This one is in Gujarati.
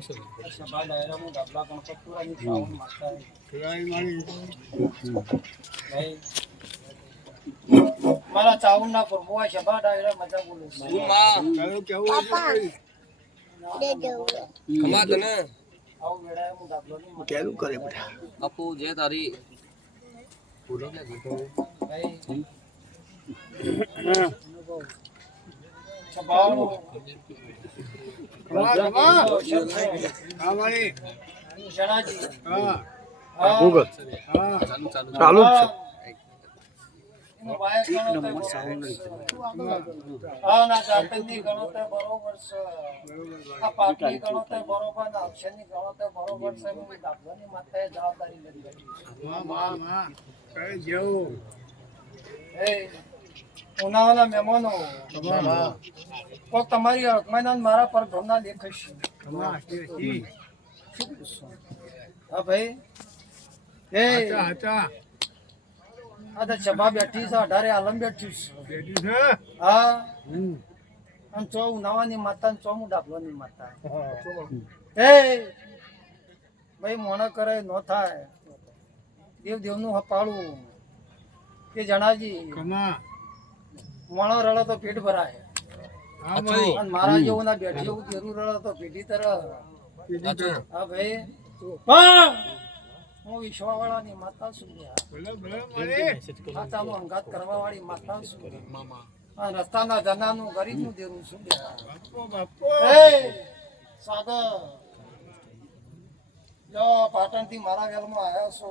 સભા ડાયરામાં ડાબલા ગણપતપુરાની ચાવન માતા ભાઈ મારા ચાવન ના પ્રભુ આ સભા ડાયરા મજા બોલે હું માં કેવું દે દેવું ખમા તને આવું વેડાય હું ડાબલો ની કેલું કરે બેટા બાપુ જે તારી ભાઈ સભાનો શણાજી ગૂગલ ચાલુ જ છે હા ના જાતકની ગણતરી બરોબર છે આ પાકની ગણતરી બરોબર ના અક્ષરની ગણતરી બરોબર છે હું દાખલાની માથે જવાબદારી લઈ ઉનાળાના મહેમાનો કોક તમારી અકમાના મારા પર ઘરના દેખાશ હા ભાઈ એ આ તો સભા બેઠી છે 18 આલમ બેઠી છે હા અને 100 ઉનાળાની માતા ને 100 ડાબલાની માતા એ ભાઈ મોણા કરે ન થાય દેવનું હપાળું કે જણાજી મોણો રડે તો પેટ ભરાય અને મારા જેવું ના બેઠી એવું દેરું રડે તો પેટી તરફ હા ભાઈ પણ હું વિશ્વાવાળાની માતા છું માતાનો અંગાત કરવા વાળી માતા છું રસ્તાના જનાનું ગરીબનું દેરું છું સાગર પાટણ થી મારા વેલમાં આવ્યા છો